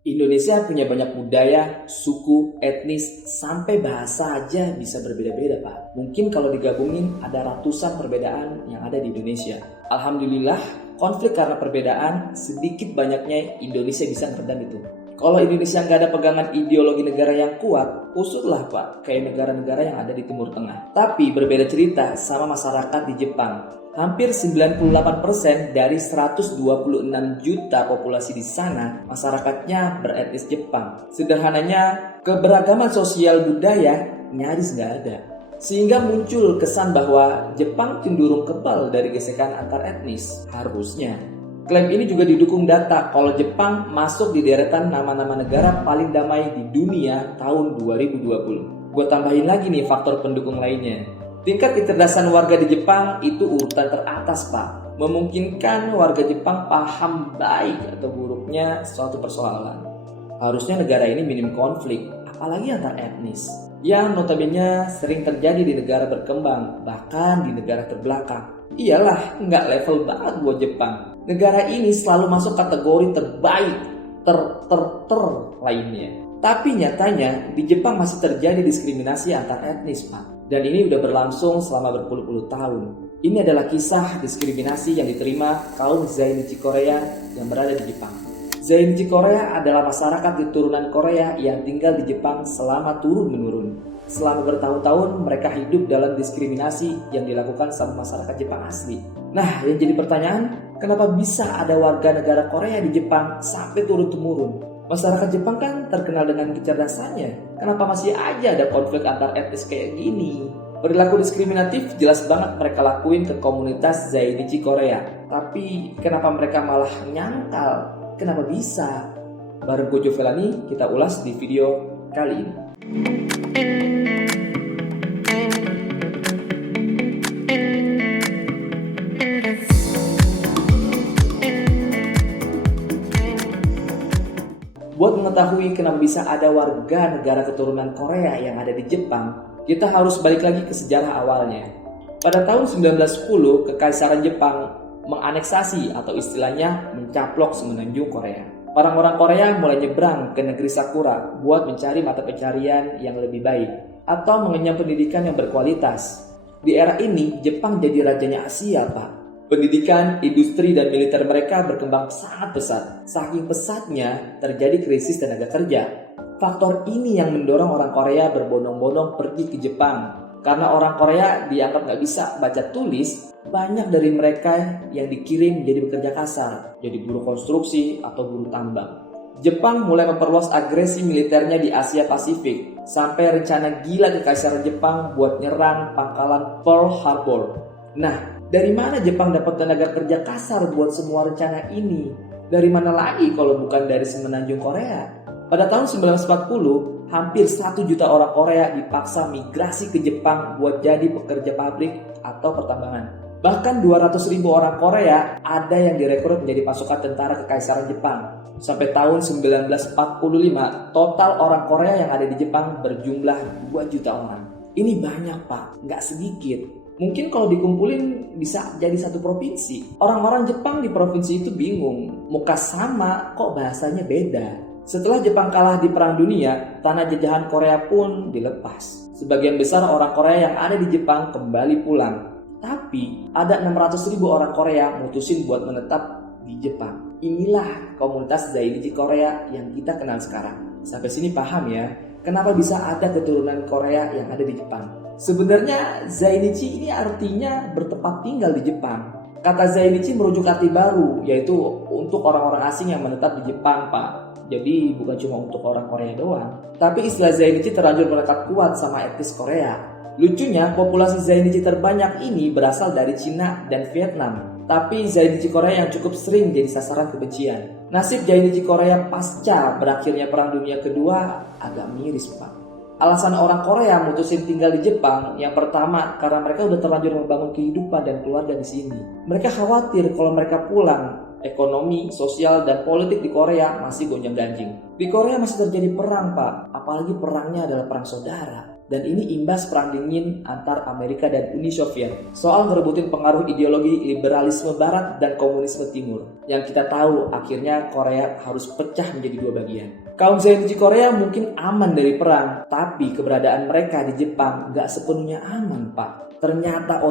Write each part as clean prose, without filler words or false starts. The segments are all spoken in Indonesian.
Indonesia punya banyak budaya, suku, etnis, sampai bahasa aja bisa berbeda-beda, Pak. Mungkin kalau digabungin ada ratusan perbedaan yang ada di Indonesia. Alhamdulillah, konflik karena perbedaan sedikit banyaknya Indonesia bisa meredam itu. Kalau Indonesia nggak ada pegangan ideologi negara yang kuat, usutlah Pak, kayak negara-negara yang ada di Timur Tengah. Tapi berbeda cerita sama masyarakat di Jepang. Hampir 98% dari 126 juta populasi di sana, masyarakatnya beretnis Jepang. Sederhananya, keberagaman sosial budaya nyaris nggak ada. Sehingga muncul kesan bahwa Jepang cenderung kebal dari gesekan antar etnis. Harusnya. Klaim ini juga didukung data kalau Jepang masuk di deretan nama-nama negara paling damai di dunia tahun 2020. Gue tambahin lagi nih faktor pendukung lainnya. Tingkat kecerdasan warga di Jepang itu urutan teratas, Pak. Memungkinkan warga Jepang paham baik atau buruknya suatu persoalan. Harusnya negara ini minim konflik, apalagi antar etnis. Yang notabene sering terjadi di negara berkembang, bahkan di negara terbelakang. Iyalah, nggak level banget buat Jepang. Negara ini selalu masuk kategori terbaik, ter lainnya. Tapi nyatanya di Jepang masih terjadi diskriminasi antar etnis, Pak. Dan ini udah berlangsung selama berpuluh-puluh tahun. Ini adalah kisah diskriminasi yang diterima kaum Zainichi Korea yang berada di Jepang. Zainichi Korea adalah masyarakat keturunan Korea yang tinggal di Jepang selama turun-menurun. Selama bertahun-tahun mereka hidup dalam diskriminasi yang dilakukan sama masyarakat Jepang asli. Nah, yang jadi pertanyaan, kenapa bisa ada warga negara Korea di Jepang sampai turun-temurun? Masyarakat Jepang kan terkenal dengan kecerdasannya. Kenapa masih aja ada konflik antar etnis kayak gini? Perilaku diskriminatif jelas banget mereka lakuin ke komunitas Zainichi Korea. Tapi kenapa mereka malah nyangkal? Kenapa bisa? Bareng Gojo Velani kita ulas di video kali ini. Buat mengetahui kenapa bisa ada warga negara keturunan Korea yang ada di Jepang, kita harus balik lagi ke sejarah awalnya. Pada tahun 1910, Kekaisaran Jepang menganeksasi atau istilahnya mencaplok semenanjung Korea. Orang-orang Korea mulai nyebrang ke negeri Sakura buat mencari mata pencarian yang lebih baik atau mengenyam pendidikan yang berkualitas. Di era ini, Jepang jadi rajanya Asia, Pak. Pendidikan, industri, dan militer mereka berkembang sangat pesat. Saking pesatnya, terjadi krisis tenaga kerja. Faktor ini yang mendorong orang Korea berbondong-bondong pergi ke Jepang. Karena orang Korea dianggap nggak bisa baca tulis, banyak dari mereka yang dikirim jadi bekerja kasar, jadi buruh konstruksi atau buruh tambang. Jepang mulai memperluas agresi militernya di Asia Pasifik, sampai rencana gila Kekaisaran Jepang buat nyerang pangkalan Pearl Harbor. Nah, dari mana Jepang dapat tenaga kerja kasar buat semua rencana ini? Dari mana lagi kalau bukan dari semenanjung Korea? Pada tahun 1940, hampir 1 juta orang Korea dipaksa migrasi ke Jepang buat jadi pekerja pabrik atau pertambangan. Bahkan 200.000 orang Korea ada yang direkrut menjadi pasukan tentara Kekaisaran Jepang. Sampai tahun 1945, total orang Korea yang ada di Jepang berjumlah 2 juta orang. Ini banyak, Pak, nggak sedikit. Mungkin kalau dikumpulin bisa jadi satu provinsi. Orang-orang Jepang di provinsi itu bingung. Muka sama, kok bahasanya beda. Setelah Jepang kalah di Perang Dunia, tanah jajahan Korea pun dilepas. Sebagian besar orang Korea yang ada di Jepang kembali pulang. Tapi ada 600.000 orang Korea mutusin buat menetap di Jepang. Inilah komunitas Zainichi Korea yang kita kenal sekarang. Sampai sini paham ya, kenapa bisa ada keturunan Korea yang ada di Jepang? Sebenarnya Zainichi ini artinya bertempat tinggal di Jepang. Kata Zainichi merujuk arti baru, yaitu untuk orang-orang asing yang menetap di Jepang, Pak. Jadi bukan cuma untuk orang Korea doang. Tapi istilah Zainichi terlanjur melekat kuat sama etnis Korea. Lucunya, populasi Zainichi terbanyak ini berasal dari Cina dan Vietnam. Tapi Zainichi Korea yang cukup sering jadi sasaran kebencian. Nasib Zainichi Korea pasca berakhirnya Perang Dunia Kedua agak miris, Pak. Alasan orang Korea mutusin tinggal di Jepang yang pertama karena mereka udah terlanjur membangun kehidupan dan keluarga di sini. Mereka khawatir kalau mereka pulang, ekonomi, sosial, dan politik di Korea masih gonjang-ganjing. Di Korea masih terjadi perang, Pak. Apalagi perangnya adalah perang saudara. Dan ini imbas perang dingin antar Amerika dan Uni Soviet soal ngerebutin pengaruh ideologi liberalisme barat dan komunisme timur. Yang kita tahu akhirnya Korea harus pecah menjadi dua bagian. Kaum Zainichi Korea mungkin aman dari perang, tapi keberadaan mereka di Jepang gak sepenuhnya aman, Pak. Ternyata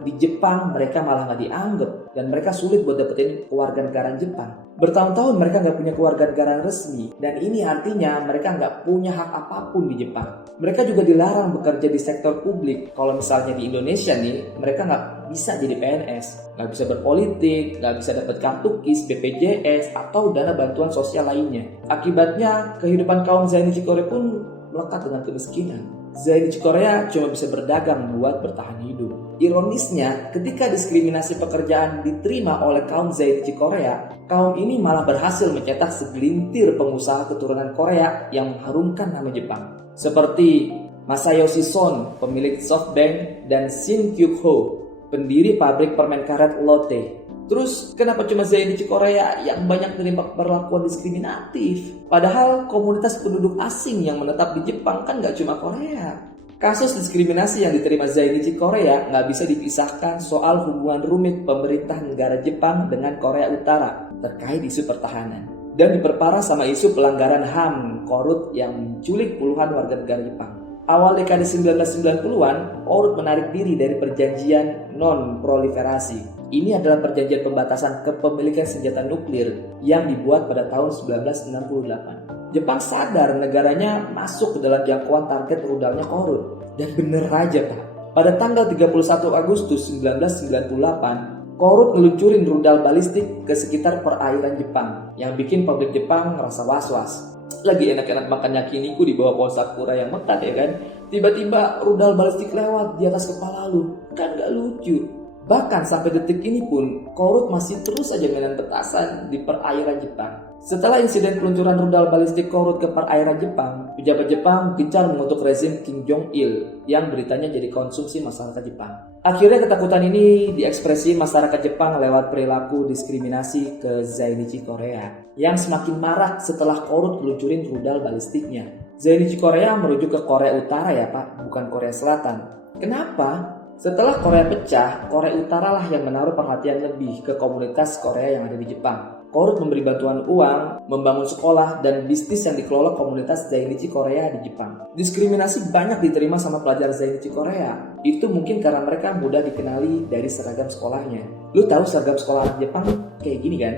di Jepang mereka malah gak dianggap dan mereka sulit buat dapetin kewarganegaraan Jepang. Bertahun-tahun mereka gak punya kewarganegaraan resmi dan ini artinya mereka gak punya hak apapun di Jepang. Mereka juga dilarang bekerja di sektor publik. Kalau misalnya di Indonesia nih, mereka gak bisa jadi PNS, gak bisa berpolitik, gak bisa dapat kartu KIS, BPJS, atau dana bantuan sosial lainnya. Akibatnya kehidupan kaum Zainichi Korea pun melekat dengan kemiskinan. Zainichi Korea cuma bisa berdagang buat bertahan hidup. Ironisnya, ketika diskriminasi pekerjaan diterima oleh kaum Zainichi Korea, kaum ini malah berhasil mencetak segelintir pengusaha keturunan Korea yang mengharumkan nama Jepang. Seperti Masayoshi Son, pemilik SoftBank, dan Shin Kyuk-ho, pendiri pabrik permen karet Lotte. Terus kenapa cuma Zainichi Korea yang banyak menerima perlakuan diskriminatif? Padahal komunitas penduduk asing yang menetap di Jepang kan gak cuma Korea. Kasus diskriminasi yang diterima Zainichi Korea gak bisa dipisahkan soal hubungan rumit pemerintah negara Jepang dengan Korea Utara terkait isu pertahanan. Dan diperparah sama isu pelanggaran HAM Korut yang menculik puluhan warga negara Jepang. Awal dekade 1990-an, Korut menarik diri dari perjanjian non-proliferasi. Ini adalah perjanjian pembatasan kepemilikan senjata nuklir yang dibuat pada tahun 1968. Jepang sadar negaranya masuk ke dalam jangkauan target rudalnya Korut. Dan bener aja, Pak. Pada tanggal 31 Agustus 1998, Korut ngeluncurin rudal balistik ke sekitar perairan Jepang yang bikin publik Jepang ngerasa was-was. Lagi enak-enak makan yakiniku di bawah pohon sakura yang mekar ya kan. Tiba-tiba rudal balistik lewat di atas kepala lu. Kan gak lucu. Bahkan sampai detik ini pun Korut masih terus aja mainan petasan di perairan Jepang. Setelah insiden peluncuran rudal balistik Korut ke perairan Jepang, pejabat Jepang gencar mengutuk rezim Kim Jong-il yang beritanya jadi konsumsi masyarakat Jepang. Akhirnya ketakutan ini diekspresi masyarakat Jepang lewat perilaku diskriminasi ke Zainichi Korea yang semakin marak setelah Korut meluncurin rudal balistiknya. Zainichi Korea merujuk ke Korea Utara ya Pak, bukan Korea Selatan. Kenapa? Setelah Korea pecah, Korea Utara lah yang menaruh perhatian lebih ke komunitas Korea yang ada di Jepang. Korut memberi bantuan uang, membangun sekolah, dan bisnis yang dikelola komunitas Zainichi Korea di Jepang. Diskriminasi banyak diterima sama pelajar Zainichi Korea. Itu mungkin karena mereka mudah dikenali dari seragam sekolahnya. Lu tahu seragam sekolah anak Jepang kayak gini kan?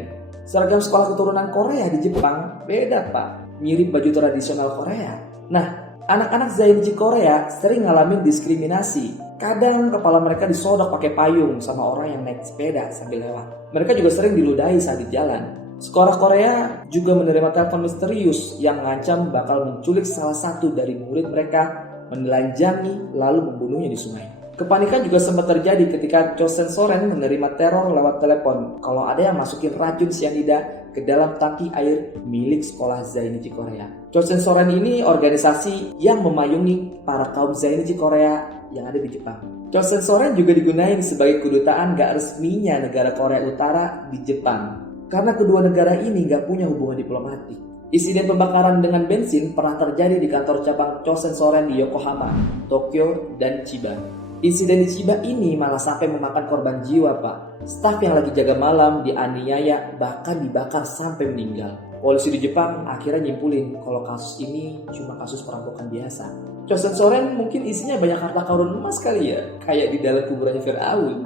Seragam sekolah keturunan Korea di Jepang beda Pak, mirip baju tradisional Korea. Nah, anak-anak Zainichi Korea sering ngalamin diskriminasi. Kadang kepala mereka disodok pakai payung sama orang yang naik sepeda sambil lewat. Mereka juga sering diludahi saat di jalan. Sekolah Korea juga menerima telepon misterius yang mengancam bakal menculik salah satu dari murid mereka, menelanjangi lalu membunuhnya di sungai. Kepanikan juga sempat terjadi ketika Chosen Soren menerima teror lewat telepon kalau ada yang masukin racun cyanida ke dalam tangki air milik sekolah Zainichi Korea. Chosen Soren ini organisasi yang memayungi para kaum Zainichi Korea yang ada di Jepang. Chosen Soren juga digunakan sebagai kedutaan gak resminya negara Korea Utara di Jepang karena kedua negara ini gak punya hubungan diplomatik. Insiden pembakaran dengan bensin pernah terjadi di kantor cabang Chosen Soren di Yokohama, Tokyo, dan Chiba. Insiden di Chiba ini malah sampai memakan korban jiwa, Pak. Staf yang lagi jaga malam dianiaya bahkan dibakar sampai meninggal. Polisi di Jepang akhirnya nyimpulin kalau kasus ini cuma kasus perampokan biasa. Chosen Soren mungkin isinya banyak harta karun emas kali ya, kayak di dalam kuburannya Firaun.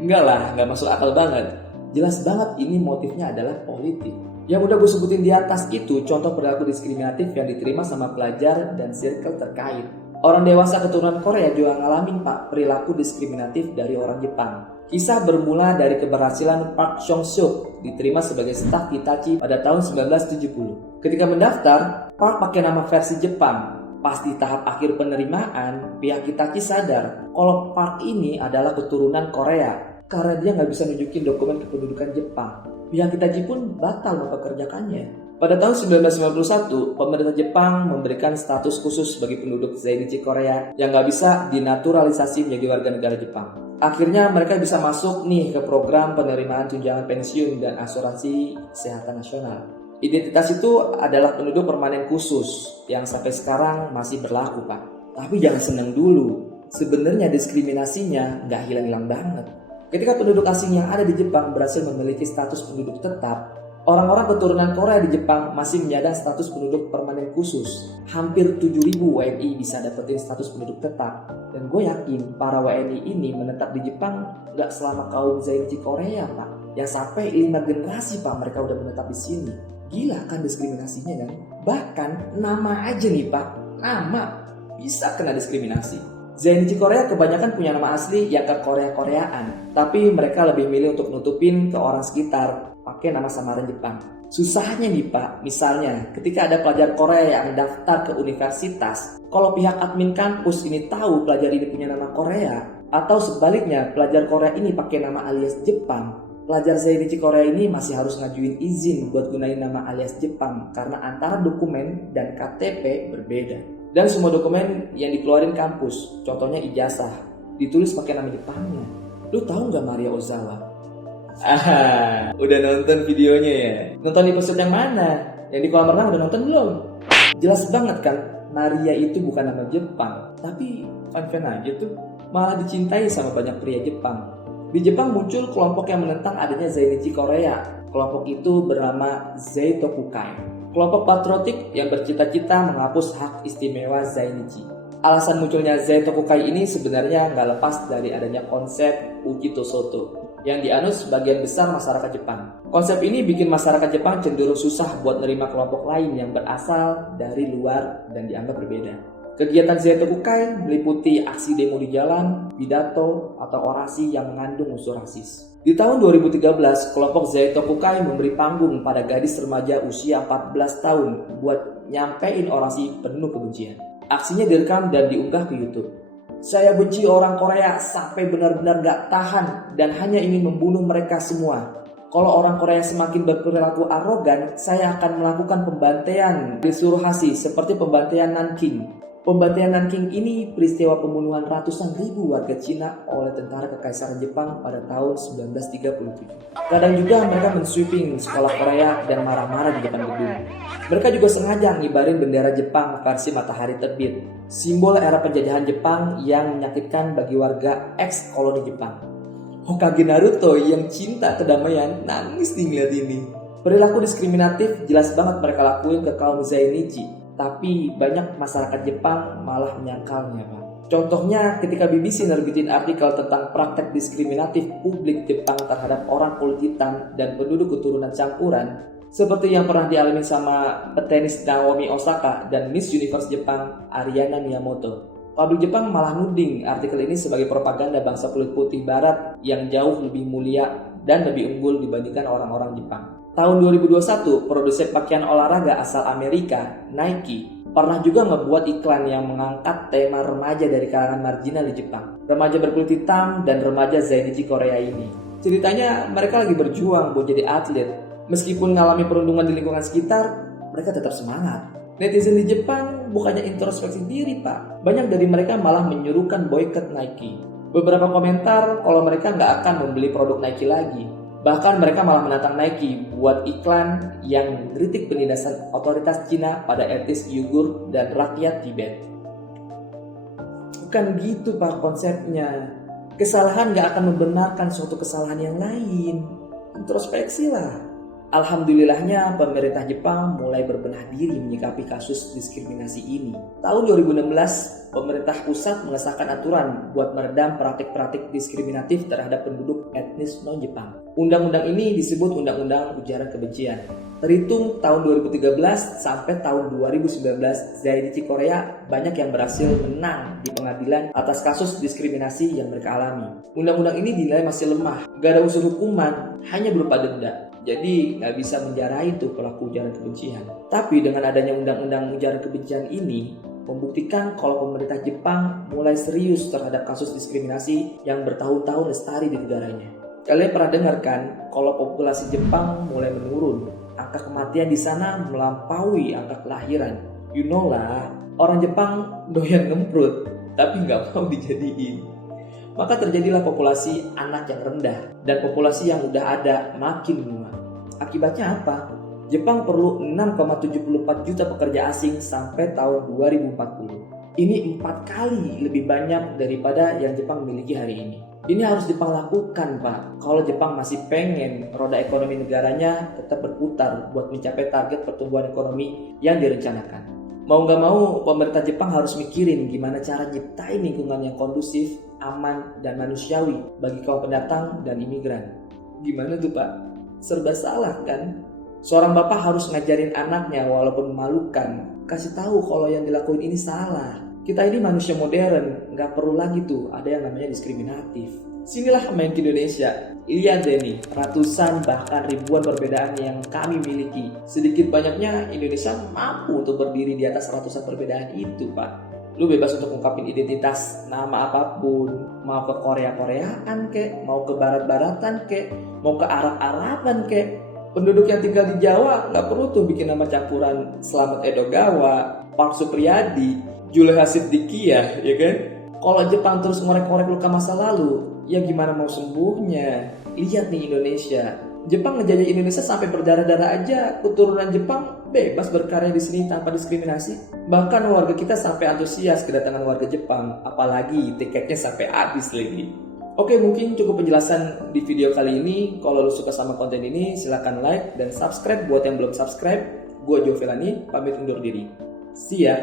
Enggak lah, nggak masuk akal banget. Jelas banget ini motifnya adalah politik. Yang udah gue sebutin di atas itu contoh perilaku diskriminatif yang diterima sama pelajar dan circle terkait. Orang dewasa keturunan Korea juga ngalamin Pak perilaku diskriminatif dari orang Jepang. Kisah bermula dari keberhasilan Park Chung-suk diterima sebagai staf Hitachi pada tahun 1970. Ketika mendaftar, Park pakai nama versi Jepang. Pas di tahap akhir penerimaan, pihak Hitachi sadar kalau Park ini adalah keturunan Korea karena dia nggak bisa nunjukin dokumen kependudukan Jepang. Pihak Hitachi pun batal mempekerjakannya. Pada tahun 1991, pemerintah Jepang memberikan status khusus bagi penduduk Zainichi Korea yang nggak bisa dinaturalisasi menjadi warga negara Jepang. Akhirnya mereka bisa masuk nih ke program penerimaan tunjangan pensiun dan asuransi kesehatan nasional. Identitas itu adalah penduduk permanen khusus yang sampai sekarang masih berlaku, Pak. Tapi jangan senang dulu, sebenarnya diskriminasinya nggak hilang-hilang banget. Ketika penduduk asing yang ada di Jepang berhasil memiliki status penduduk tetap, orang-orang keturunan Korea di Jepang masih menyandang status penduduk permanen khusus. Hampir 7.000 WNI bisa dapetin status penduduk tetap. Dan gue yakin para WNI ini menetap di Jepang nggak selama kaum Zainichi Korea, Pak. Yang sampai 5 generasi, Pak, mereka udah menetap di sini. Gila kan diskriminasinya kan? Bahkan nama aja nih, Pak. Nama bisa kena diskriminasi. Zainichi Korea kebanyakan punya nama asli yang ke Korea-Koreaan, tapi mereka lebih milih untuk nutupin ke orang sekitar pakai nama samaran Jepang. Susahnya nih, Pak, misalnya ketika ada pelajar Korea yang daftar ke universitas, kalau pihak admin kampus ini tahu pelajar ini punya nama Korea, atau sebaliknya pelajar Korea ini pakai nama alias Jepang, pelajar Zainichi Korea ini masih harus ngajuin izin buat gunain nama alias Jepang karena antara dokumen dan KTP berbeda. Dan semua dokumen yang dikeluarin kampus, contohnya ijazah, ditulis pakai nama Jepangnya. Lu tahu nggak Maria Ozawa? Udah nonton videonya ya? Nonton episode yang mana? Yang di kolam renang udah nonton belum? Jelas banget kan, Maria itu bukan nama Jepang, tapi fan-fan aja tuh, malah dicintai sama banyak pria Jepang. Di Jepang muncul kelompok yang menentang adanya Zainichi Korea. Kelompok itu bernama Zeitokukai. Kelompok patriotik yang bercita-cita menghapus hak istimewa Zainichi. Alasan munculnya Zeitokukai ini sebenarnya nggak lepas dari adanya konsep Uchi to Soto yang dianut sebagian besar masyarakat Jepang. Konsep ini bikin masyarakat Jepang cenderung susah buat nerima kelompok lain yang berasal dari luar dan dianggap berbeda. Kegiatan Zeitokukai meliputi aksi demo di jalan, pidato, atau orasi yang mengandung unsur rasis. Di tahun 2013, kelompok Zeitokukai memberi panggung pada gadis remaja usia 14 tahun buat nyampein orasi penuh kebencian. Aksinya direkam dan diunggah ke YouTube. Saya benci orang Korea sampai benar-benar gak tahan dan hanya ingin membunuh mereka semua. Kalau orang Korea semakin berperilaku arogan, saya akan melakukan pembantaian di seluruh Asia seperti pembantaian Nanking. Pembantaian Nanking ini peristiwa pembunuhan ratusan ribu warga Cina oleh tentara Kekaisaran Jepang pada tahun 1937. Kadang juga mereka mensweeping sekolah Korea dan marah-marah di depan gedung. Mereka juga sengaja ngibarin bendera Jepang versi matahari terbit, simbol era penjajahan Jepang yang menyakitkan bagi warga ex-koloni Jepang. Hokage Naruto yang cinta kedamaian nangis nih ngeliat ini. Perilaku diskriminatif jelas banget mereka lakuin ke kaum Zainichi. Tapi banyak masyarakat Jepang malah menyangkalnya, Pak. Contohnya ketika BBC nerbitin artikel tentang praktek diskriminatif publik Jepang terhadap orang kulit hitam dan penduduk keturunan campuran, seperti yang pernah dialami sama petenis Naomi Osaka dan Miss Universe Jepang Ariana Miyamoto. Publik Jepang malah nuding artikel ini sebagai propaganda bangsa kulit putih barat yang jauh lebih mulia dan lebih unggul dibandingkan orang-orang Jepang. Tahun 2021, produsen pakaian olahraga asal Amerika, Nike, pernah juga ngebuat iklan yang mengangkat tema remaja dari kalangan marginal di Jepang. Remaja berkulit hitam dan remaja Zainichi Korea ini. Ceritanya mereka lagi berjuang buat jadi atlet. Meskipun mengalami perundungan di lingkungan sekitar, mereka tetap semangat. Netizen di Jepang bukannya introspeksi diri, Pak. Banyak dari mereka malah menyuruhkan boykot Nike. Beberapa komentar kalau mereka nggak akan membeli produk Nike lagi. Bahkan mereka malah menantang Nike buat iklan yang mengkritik penindasan otoritas Cina pada etnis Uyghur dan rakyat Tibet. Bukan gitu, Pak, konsepnya. Kesalahan gak akan membenarkan suatu kesalahan yang lain. Introspeksi lah. Alhamdulillahnya pemerintah Jepang mulai berbenah diri menyikapi kasus diskriminasi ini. Tahun 2016, pemerintah pusat mengesahkan aturan buat meredam praktik-praktik diskriminatif terhadap penduduk etnis non-Jepang. Undang-undang ini disebut Undang-Undang Ujaran Kebencian. Terhitung tahun 2013 sampai tahun 2019, Zainichi Korea banyak yang berhasil menang di pengadilan atas kasus diskriminasi yang mereka alami. Undang-undang ini dinilai masih lemah, gak ada unsur hukuman, hanya berupa denda. Jadi nggak bisa menjarahi tuh pelaku ujaran kebencian. Tapi dengan adanya undang-undang ujaran kebencian ini membuktikan kalau pemerintah Jepang mulai serius terhadap kasus diskriminasi yang bertahun-tahun lestari di negaranya. Kalian pernah dengar kan kalau populasi Jepang mulai menurun, angka kematian di sana melampaui angka kelahiran. You know lah, orang Jepang doyan ngemprut tapi nggak mau dijadiin. Maka terjadilah populasi anak yang rendah dan populasi yang udah ada makin menua. Akibatnya apa? Jepang perlu 6,74 juta pekerja asing sampai tahun 2040. Ini 4 kali lebih banyak daripada yang Jepang miliki hari ini. Ini harus Jepang lakukan, Pak. Kalau Jepang masih pengen roda ekonomi negaranya tetap berputar buat mencapai target pertumbuhan ekonomi yang direncanakan. Mau nggak mau, pemerintah Jepang harus mikirin gimana cara nyiptain lingkungan yang kondusif, aman, dan manusiawi bagi kaum pendatang dan imigran. Gimana tuh, Pak? Serba salah, kan? Seorang bapak harus ngajarin anaknya walaupun memalukan, kasih tahu kalau yang dilakuin ini salah. Kita ini manusia modern, nggak perlu lagi tuh ada yang namanya diskriminatif. Sinilah main ke Indonesia. Lihat deh nih, ratusan bahkan ribuan perbedaan yang kami miliki. Sedikit banyaknya Indonesia mampu untuk berdiri di atas ratusan perbedaan itu, Pak. Lu bebas untuk ungkapin identitas nama apapun, mau ke Korea-Koreaan kek, mau ke Barat-Baratan kek, mau ke Arab-Araban kek. Penduduk yang tinggal di Jawa nggak perlu tuh bikin nama campuran Slamet Edogawa, Park Supriyadi, Juleha Siddiqiyah, ya kan? Kalau Jepang terus ngorek-ngorek luka masa lalu, ya gimana mau sembuhnya? Lihat nih Indonesia. Jepang ngejajah Indonesia sampai berdarah-darah aja. Keturunan Jepang bebas berkarya di sini tanpa diskriminasi. Bahkan warga kita sampai antusias kedatangan warga Jepang, apalagi tiketnya sampai habis lagi. Oke, mungkin cukup penjelasan di video kali ini. Kalau lo suka sama konten ini, silahkan like dan subscribe buat yang belum subscribe. Gue Joe Velani, pamit undur diri. See ya!